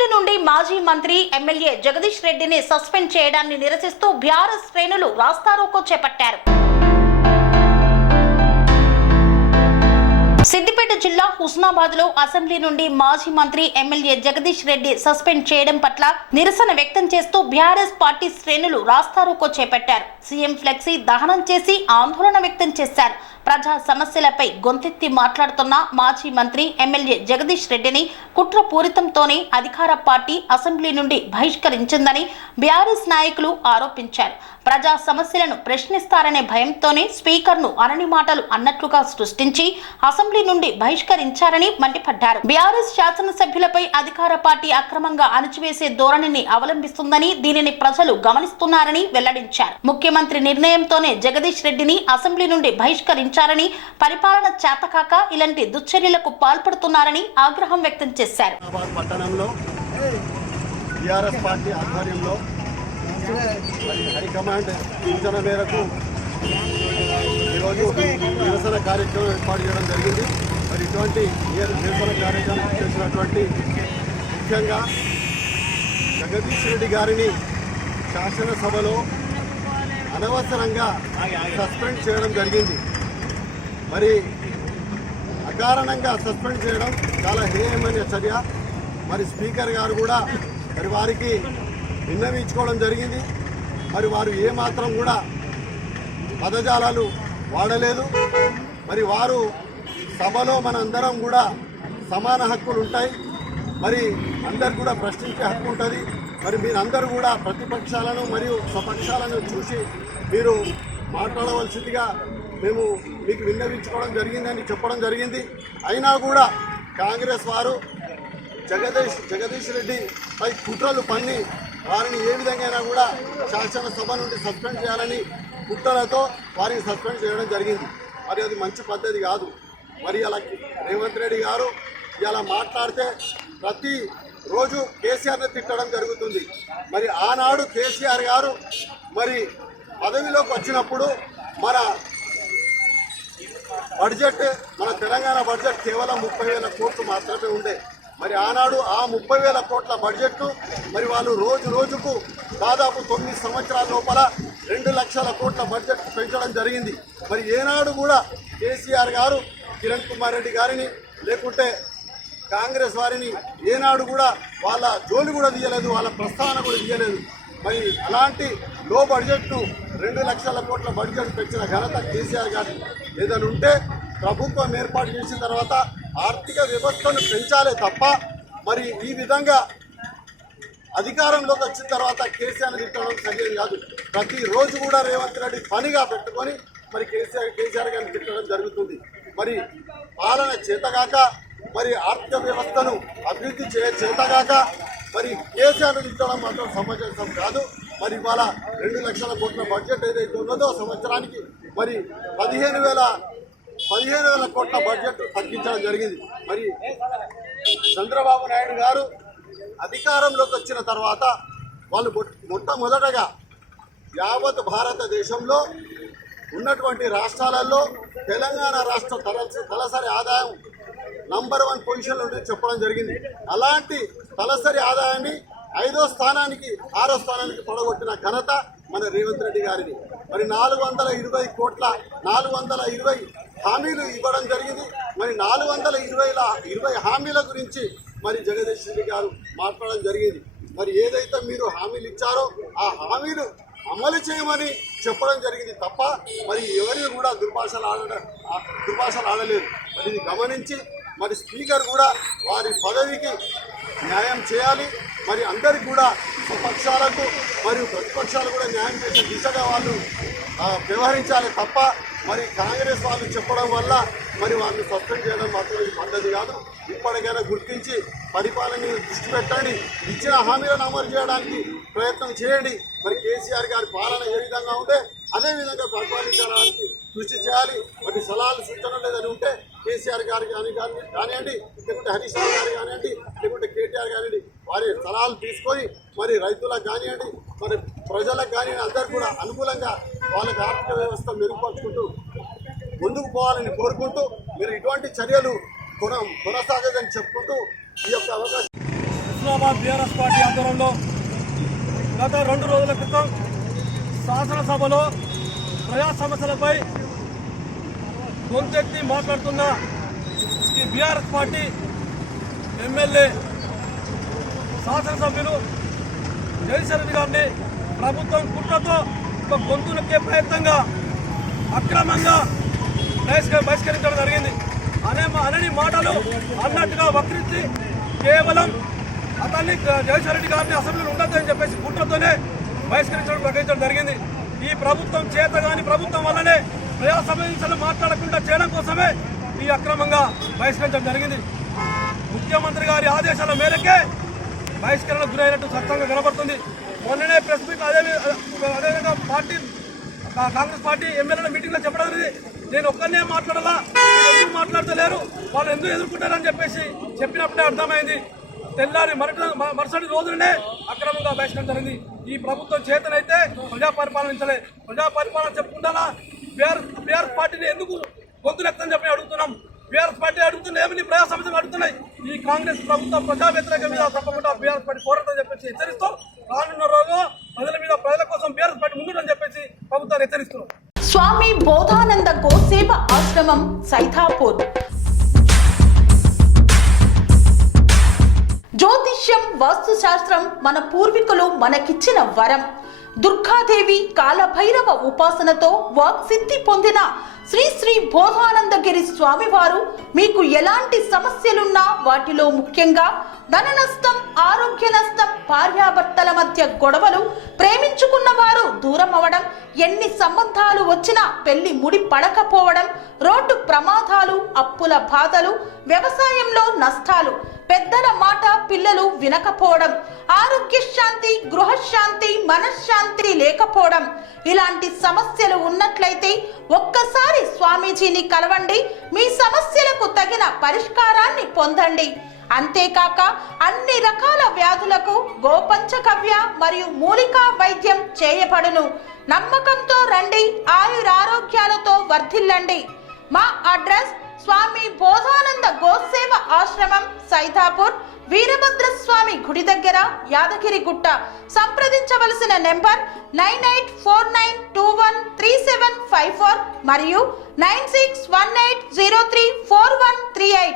Assembly నుండి మాజీ మంత్రి ఎమ్మెల్యే జగదీష్ రెడ్డిని సస్పెండ్ చేయడాన్ని నిరసిస్తూ బీఆర్ఎస్ శ్రేణులు రాస్తారోకో చేపట్టారు. సిద్దిపేట జిల్లా హుస్నాబాద్ లో అసెంబ్లీ నుండి మాజీ మంత్రి ఎమ్మెల్యే జగదీష్ రెడ్డి సస్పెండ్ చేయడం పట్ల నిరసన వ్యక్తం చేస్తూ బీఆర్ఎస్ పార్టీ శ్రేణులు రాస్తారోకో చేపట్టారు. సీఎం ఫ్లెక్సీ దహనం చేసి ఆందోళన వ్యక్తం చేశారు. ప్రజా సమస్యలపై గొంతెత్తి మాట్లాడుతున్న మాజీ మంత్రి ఎమ్మెల్యే జగదీష్ రెడ్డిని కుట్రపూరితంతోనే అధికార పార్టీ అసెంబ్లీ నుండి బహిష్కరించిందని బీఆర్ఎస్ నాయకులు ఆరోపించారు. ప్రజా సమస్యలను ప్రశ్నిస్తారనే భయంతోనే స్పీకర్ను అనని మాటలు అన్నట్లుగా సృష్టించి అసెంబ్లీ నుండి బహిష్కరించారని మండిపడ్డారు. బీఆర్ఎస్ శాసనసభ్యులపై అధికార పార్టీ అక్రమంగా అణచివేసే ధోరణిని అవలంబిస్తుందని, దీనిని ప్రజలు గమనిస్తున్నారని వెల్లడించారు. ముఖ్యమంత్రి నిర్ణయంతోనే జగదీష్ రెడ్డిని అసెంబ్లీ నుండి బహిష్కరించారని, పరిపాలన చేతకాక ఇలాంటి దుశ్చర్యలకు పాల్పడుతున్నారని ఆగ్రహం వ్యక్తం చేశారు. హైకమాండ్ సూచన మేరకు ఈరోజు నిరసన కార్యక్రమం ఏర్పాటు చేయడం జరిగింది. మరి ఇటువంటి నిరసన కార్యక్రమం చేసినటువంటి ముఖ్యంగా జగదీష్ రెడ్డి గారిని శాసనసభలో అనవసరంగా సస్పెండ్ చేయడం జరిగింది. మరి అకారణంగా సస్పెండ్ చేయడం చాలా హేయమైన చర్య. మరి స్పీకర్ గారు కూడా మరి వారికి విన్నవించుకోవడం జరిగింది. మరి వారు ఏమాత్రం కూడా పదజాలాలు వాడలేదు. మరి వారు సభలో మనందరం కూడా సమాన హక్కులు ఉంటాయి. మరి అందరు కూడా ప్రశ్నించే హక్కు ఉంటుంది. మరి మీరందరూ కూడా ప్రతిపక్షాలను మరియు స్వపక్షాలను చూసి మీరు మాట్లాడవలసిందిగా మేము మీకు విన్నవించుకోవడం జరిగిందని చెప్పడం జరిగింది. అయినా కూడా కాంగ్రెస్ వారు జగదీష్ రెడ్డి పై కుట్రలు పన్ని వారిని ఏ విధంగా కూడా శాసనసభ నుండి సస్పెండ్ చేయాలని కుట్రలతో వారిని సస్పెండ్ చేయడం జరిగింది. మరి అది మంచి పద్ధతి కాదు. మరి అలా రేవంత్ రెడ్డి గారు ఇలా మాట్లాడితే ప్రతి రోజు కేసీఆర్ని తిట్టడం జరుగుతుంది. మరి ఆనాడు కేసీఆర్ గారు మరి పదవిలోకి వచ్చినప్పుడు మన బడ్జెట్, మన తెలంగాణ బడ్జెట్ కేవలం 30,000 కోట్లు మాత్రమే ఉండే. మరి ఆనాడు ఆ 30,000 కోట్ల బడ్జెట్ను మరి వాళ్ళు రోజుకు దాదాపు 9 సంవత్సరాల లోపల 2 లక్షల కోట్ల బడ్జెట్ పెంచడం జరిగింది. మరి ఏనాడు కూడా కేసీఆర్ గారు కిరణ్ కుమార్ రెడ్డి గారిని లేకుంటే కాంగ్రెస్ వారిని ఏనాడు కూడా వాళ్ళ జోలి కూడా తీయలేదు, వాళ్ళ ప్రస్తావన కూడా తీయలేదు. మరి అలాంటి లో బడ్జెట్ను 2 లక్షల కోట్ల బడ్జెట్ పెంచిన ఘనత కేసీఆర్ గారి ఏదైనా ఉంటే ప్రభుత్వం ఏర్పాటు చేసిన తర్వాత ఆర్థిక వ్యవస్థను పెంచాలే తప్ప మరి ఈ విధంగా అధికారంలోకి వచ్చిన తర్వాత కేసీఆర్ తిట్టడం సరిగ్గా కాదు. ప్రతిరోజు కూడా రేవంత్ రెడ్డి పనిగా పెట్టుకొని మరి కేసీఆర్ గారిని తిట్టడం జరుగుతుంది. మరి పాలన చేతగాక, మరి ఆర్థిక వ్యవస్థను అభివృద్ధి చేతగాక మరి కేసీఆర్ తిట్టడం మాత్రం సమంజసం కాదు. మరి ఇవాళ 2 లక్షల కోట్ల బడ్జెట్ ఏదైతే ఉన్నదో సంవత్సరానికి మరి 15,000 కోట్ల బడ్జెట్ తగ్గించడం జరిగింది. మరి చంద్రబాబు నాయుడు గారు అధికారంలోకి వచ్చిన తర్వాత వాళ్ళు మొట్టమొదటగా యావత్ భారతదేశంలో ఉన్నటువంటి రాష్ట్రాలలో తెలంగాణ రాష్ట్ర తలసరి ఆదాయం నంబర్ 1 పొజిషన్లో ఉండి చెప్పడం జరిగింది. అలాంటి తలసరి ఆదాయాన్ని 5వ స్థానానికి 6వ స్థానానికి పొడగొట్టిన ఘనత మన రేవంత్ రెడ్డి గారిని. మరి 420 హామీలు ఇవ్వడం జరిగింది. మరి 420 హామీల గురించి మరి జగదీష్ రెడ్డి గారు మాట్లాడడం జరిగింది. మరి ఏదైతే మీరు హామీలు ఇచ్చారో ఆ హామీలు అమలు చేయమని చెప్పడం జరిగింది తప్ప మరి ఎవరిని కూడా దుర్భాషలు ఆడలేదు. మరి ఇది గమనించి మరి స్పీకర్ కూడా వారి పదవికి న్యాయం చేయాలి. మరి అందరికీ కూడా స్వపక్షాలకు మరియు ప్రతిపక్షాలు కూడా న్యాయం చేసే దిశగా వాళ్ళు వ్యవహరించాలి తప్ప మరి కాంగ్రెస్ వాళ్ళు చెప్పడం వల్ల మరి వాళ్ళని సస్పెండ్ చేయడం మాత్రం ఇది పద్ధతి కాదు. ఇప్పటికైనా గుర్తించి పరిపాలన దృష్టి పెట్టండి, ఇచ్చిన హామీలను అమలు చేయడానికి ప్రయత్నం చేయండి. మరి కేసీఆర్ గారి పాలన ఏ విధంగా ఉంటే అదే విధంగా పరిపాలించడానికి కృషి చేయాలి. మరి సలహాలు సూచనలు ఏదైనా ఉంటే కేసీఆర్ గారు కానివ్వండి, లేకుంటే హరీష్ రావు గారు కానివ్వండి, లేకుంటే కేటీఆర్ కానివ్వండి, వారి సలహాలు తీసుకొని మరి రైతులకు కానివ్వండి, మరి ప్రజలకు కానివ్వండి, అందరూ కూడా అనుకూలంగా వాళ్ళకి ఆర్థిక వ్యవస్థ మెరుగుపరుచుకుంటూ ముందుకు పోవాలని కోరుకుంటూ మీరు ఇటువంటి చర్యలు కొనసాగదని చెప్పుకుంటూ ఈ యొక్క అవకాశం హుస్నాబాద్ బీఆర్ఎస్ పార్టీ ఆధ్వర్యంలో గత 2 రోజుల క్రితం శాసనసభలో ప్రజా సమస్యలపై గొంతెత్తి మాట్లాడుతున్న ఈ బీఆర్ఎస్ పార్టీ ఎమ్మెల్యే శాసనసభ్యులు జగదీశ్వర్ రెడ్డి గారిని ప్రభుత్వం కుట్రతో ఒక గొంతు నొక్కే ప్రయత్నంగా అక్రమంగా బహిష్కరించడం జరిగింది. అనని మాటలు అన్నట్టుగా వక్రించి కేవలం అతన్ని జగదీశ్వర్ రెడ్డి గారిని అసెంబ్లీలో ఉండొద్దని చెప్పేసి కుట్రతోనే ప్రకటించడం జరిగింది. ఈ ప్రభుత్వం చేతగాని ప్రభుత్వం వల్లనే ప్రజా సమస్యలు మాట్లాడకుండా చేయడం కోసమే ఈ అక్రమంగా బహిష్కరించడం జరిగింది. ముఖ్యమంత్రి గారి ఆదేశాల మేరకే బహిష్కరణకు గురైనట్టు స్పష్టంగా కనబడుతుంది. మొన్ననే ప్రెస్ మీట్ అదేవిధంగా కాంగ్రెస్ పార్టీ ఎమ్మెల్యేల మీటింగ్ లో చెప్పడం జరిగింది, నేను ఒక్కనే మాట్లాడాలా, ఎందుకు మాట్లాడతలేరు, వాళ్ళు ఎందుకు ఎదుర్కొంటారని చెప్పేసి చెప్పినప్పుడే అర్థమైంది. తెల్లారి మరుసటి రోజులనే అక్రమంగా బహిష్కరణ జరిగింది. ఈ ప్రభుత్వం చేతనైతే ప్రజా పరిపాలన ప్రజా పరిపాలన చెప్పుకుంటారా? బీఆర్ఎస్ పార్టీని ఎందుకు గొంతులెత్తని చెప్పి అడుగుతున్నాం. బీఆర్ఎస్ పార్టీ అడుగుతున్న ఏమని ప్రజా సమస్యలు అడుగుతున్నాయి. ఈ కాంగ్రెస్ ప్రభుత్వం ప్రజా వ్యతిరేక మీద తప్పకుండా బీఆర్ఎస్ పార్టీ పోరాటం చెప్పేసి హెచ్చరిస్తూ రానున్న రోజు ప్రజల కోసం బీఆర్ఎస్ పార్టీ ముందుందని చెప్పేసి ప్రభుత్వాన్ని హెచ్చరిస్తున్నాం. స్వామి బోధానంద గోసేవ ఆశ్రమం సైథాపూర్. జ్యోతిష్యం, వాస్తుశాస్త్రం మన పూర్వీకులు మనకిచ్చిన వరం. దుర్గాదేవి, కాలభైరవ ఉపాసనతో వాక్సిద్ధి పొందిన శ్రీ శ్రీ బోధానందగిరి స్వామివారు మీకు ఎలాంటి సమస్యలున్నా, వాటిలో ముఖ్యంగా ధన నష్టం, ఆరోగ్య నష్టం, భార్యాభర్తల మధ్య గొడవలు, ప్రేమించుకున్న వారు దూరం అవడం, ఎన్ని సంబంధాలు వచ్చినా పెళ్లి ముడి పడకపోవడం, రోడ్డు ప్రమాదాలు, అప్పుల బాధలు, వ్యవసాయంలో నష్టాలు, పెద్దల మాట పిల్లలు వినకపోవడం, ఆరోగ్య శాంతి, గృహశాంతి, మనశ్శాంతి లేకపోవడం, ఇలాంటి సమస్యలు ఉన్నట్లయితే ఒక్కసారి స్వామీజీని కలవండి. మీ సమస్యలకు తగిన పరిష్కారాన్ని పొందండి. అంతేకాక అన్ని రకాల వ్యాధులకు గోపంచకవ్య మరియు మూలికా వైద్యం చేయబడును. నమ్మకంతో రండి, ఆయురారోగ్యాలతో వర్ధిల్లండి. మా అడ్రస్ స్వామి బోధానంద గోసేవ ఆశ్రమం, సైథాపూర్, వీరభద్రస్వామి గుడి దగ్గర, యాదగిరిగుట్ట. సంప్రదించవలసిన నెంబర్ 9849213754 మరియు 9618034138.